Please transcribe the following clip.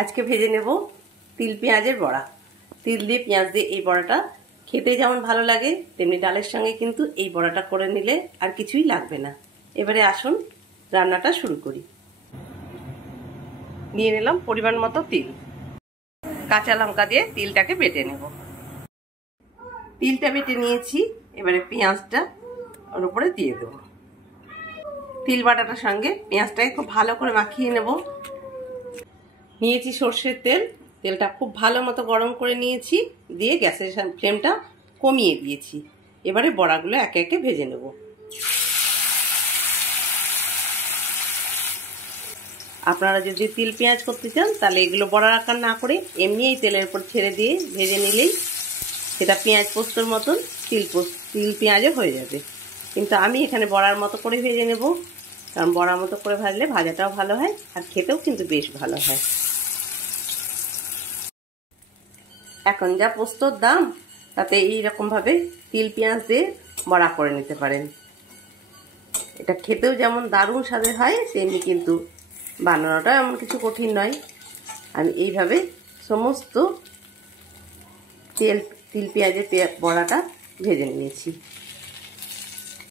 আজকে ভেজে নেব তিল পেঁয়াজের বড়া। তিল দিয়ে পেঁয়াজ দিয়ে এই বড়াটা খেতে যেমন ভালো লাগে তেমনি ডালের সঙ্গে কিন্তু এই বড়াটা করে নিলে আর কিছুই লাগবে না। এবারে আসুন রান্নাটা শুরু করি। নিয়ে নিলাম পরিমাণ মতো তিল, কাঁচা লঙ্কা দিয়ে তিলটাকে বেটে নেব। তিলটা বেটে নিয়েছি, এবারে পেঁয়াজটা ওর উপরে দিয়ে দেব। তিল বাটাটার সঙ্গে পেঁয়াজটাকে খুব ভালো করে মাখিয়ে নেব। নিয়েছি সর্ষের তেল, তেলটা খুব ভালো মতো গরম করে নিয়েছি, দিয়ে গ্যাসের ফ্লেমটা কমিয়ে দিয়েছি। এবারে বড়াগুলো একে একে ভেজে নেব। আপনারা যদি তিল পেঁয়াজ করতে চান তাহলে এগুলো বড়ার আকার না করে এমনি এই তেলের উপর ছেড়ে দিয়ে ভেজে নিলেই সেটা পেঁয়াজ পোস্তর মতন তিল পেঁয়াজও হয়ে যাবে। কিন্তু আমি এখানে বড়ার মতো করে ভেজে নেব, কারণ বড়ার মতো করে ভাজলে ভাজাটাও ভালো হয় আর খেতেও কিন্তু বেশ ভালো হয়। এখন যা পোস্তর দাম তাতে এইরকমভাবে তিল পেঁয়াজ দিয়ে বড়া করে নিতে পারেন। এটা খেতেও যেমন দারুণ স্বাদের হয় তেমনি কিন্তু বানানোটাও এমন কিছু কঠিন নয়। আমি এইভাবে সমস্ত তিল পেঁয়াজের বড়াটা ভেজে নিয়েছি।